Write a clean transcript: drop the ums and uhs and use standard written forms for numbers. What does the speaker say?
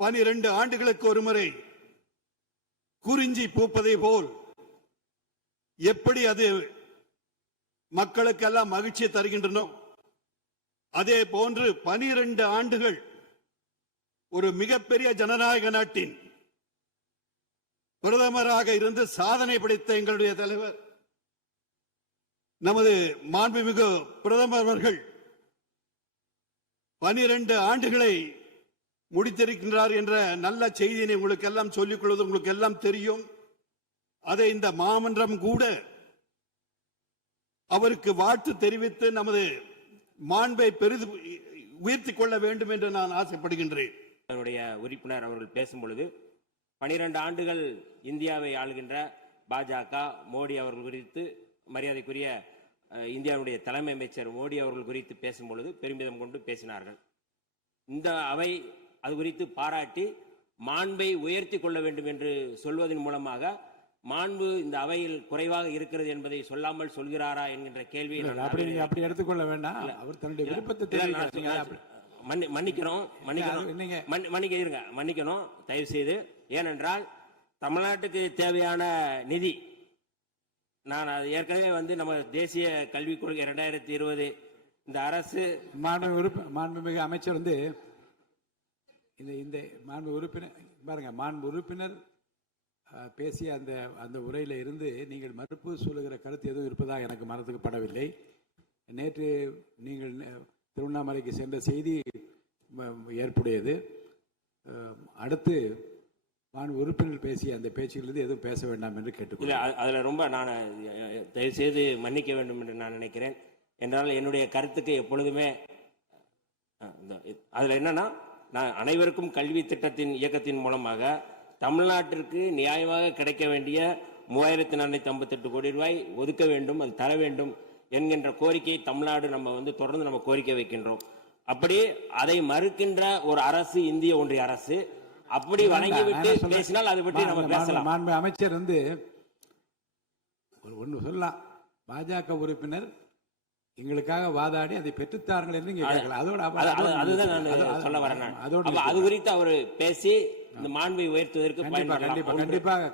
12 ஆண்டுகளுக்கு ஒருமுறை குறிஞ்சி பூப்பதை போல் எப்படி அது மக்களுக்கெல்லாம் மகிழ்ச்சி தருகின்றனோ அதே போன்று 12 ஆண்டுகள் ஒரு மிகப்பெரிய ஜனநாயக நாட்டின் பிரதமராக இருந்து சாதனை படைத்த எங்களுடைய தலைவர் நமது மாண்புமிகு பிரதமர் அவர்கள் 12 ஆண்டுகளை முடித்திருக்கின்றார் என்ற நல்ல செய்தியை உங்களுக்கு எல்லாம் சொல்லிக் கொள்வது உங்களுக்கு எல்லாம் தெரியும். அதை இந்த மாமன்றம் கூட அவருக்கு வாழ்த்து தெரிவித்து நமது மாண்பை பெரிது உயர்த்திக் கொள்ள வேண்டும் என்று நான் ஆசைப்படுகின்றேன். உறுப்பினர் அவர்கள் பேசும் பொழுது 12 ஆண்டுகள் இந்தியாவை ஆளுகின்ற பாஜக மோடி அவர்கள் குறித்து மரியாதைக்குரிய இந்தியாவுடைய தலைமை அமைச்சர் மோடி அவர்கள் குறித்து பேசும் பொழுது பெருமிதம் கொண்டு பேசினார்கள். இந்த அவை அது குறித்து பாராட்டி மாண்பை உயர்த்தி கொள்ள வேண்டும் என்று சொல்வதன் மூலமாக மாண்பு இந்த அவையில் குறைவாக இருக்கிறது என்பதை சொல்லாமல் சொல்கிறாரா என்கின்ற கேள்வியை அப்படி எடுத்துக்கொள்ள வேண்டாம். அவர் தன்னுடைய விருப்பத்தை மன்னிக்கணும் தயவு செய்து. ஏனென்றால் தமிழ்நாட்டுக்கு தேவையான நிதி நான் ஏற்கனவே நம்ம தேசிய கல்விக் கொள்கை 2020 இந்த அரசு மாண்புமிகு அமைச்சர் இந்த மாண்பு உறுப்பினர் பாருங்க, மாண்பு உறுப்பினர் பேசிய அந்த உரையில இருந்து நீங்கள் மறுப்பு சொல்லுகிற கருத்து எதுவும் இருப்பதாக எனக்கு மனதுக்கு படவில்லை. நேற்று நீங்கள் திருவண்ணாமலைக்கு சென்ற செய்தி ஏற்புடையது. அடுத்து மாண்பு உறுப்பினர் பேசிய அந்த பேச்சுகளிலிருந்து எதுவும் பேச வேண்டாம் என்று கேட்டுக்கொள்கிறேன். அதுல ரொம்ப நான் தயவு செய்து மன்னிக்க வேண்டும் என்று நான் நினைக்கிறேன். என்றால் என்னுடைய கருத்துக்கு எப்பொழுதுமே அதுல என்னன்னா, நான் அனைவருக்கும் கல்வி திட்டத்தின் இயக்கத்தின் மூலமாக தமிழ்நாட்டிற்கு நியாயமாக கிடைக்க வேண்டிய 3458 கோடி ரூபாய் ஒதுக்க வேண்டும், அது தர வேண்டும் என்கின்ற கோரிக்கையை தமிழ்நாடு தொடர்ந்து நம்ம கோரிக்கை வைக்கின்றோம். அப்படி அதை மறுக்கின்ற ஒரு அரசு இந்திய ஒன்றிய அரசு அப்படி வழங்கிவிட்டு பேசினால் அதை பற்றி நம்ம பேசலாம். மாண்பு அமைச்சர் ஒன்று சொல்லலாம், பாஜக உறுப்பினர் எங்களுக்காக வாதாடி அதை பெற்றுத்தார்கள் என்று அதுதான் நான் சொல்ல வரேன். அது குறித்து அவர் பேசி இந்த மாண்பை உயர்த்துவதற்கு கண்டிப்பாக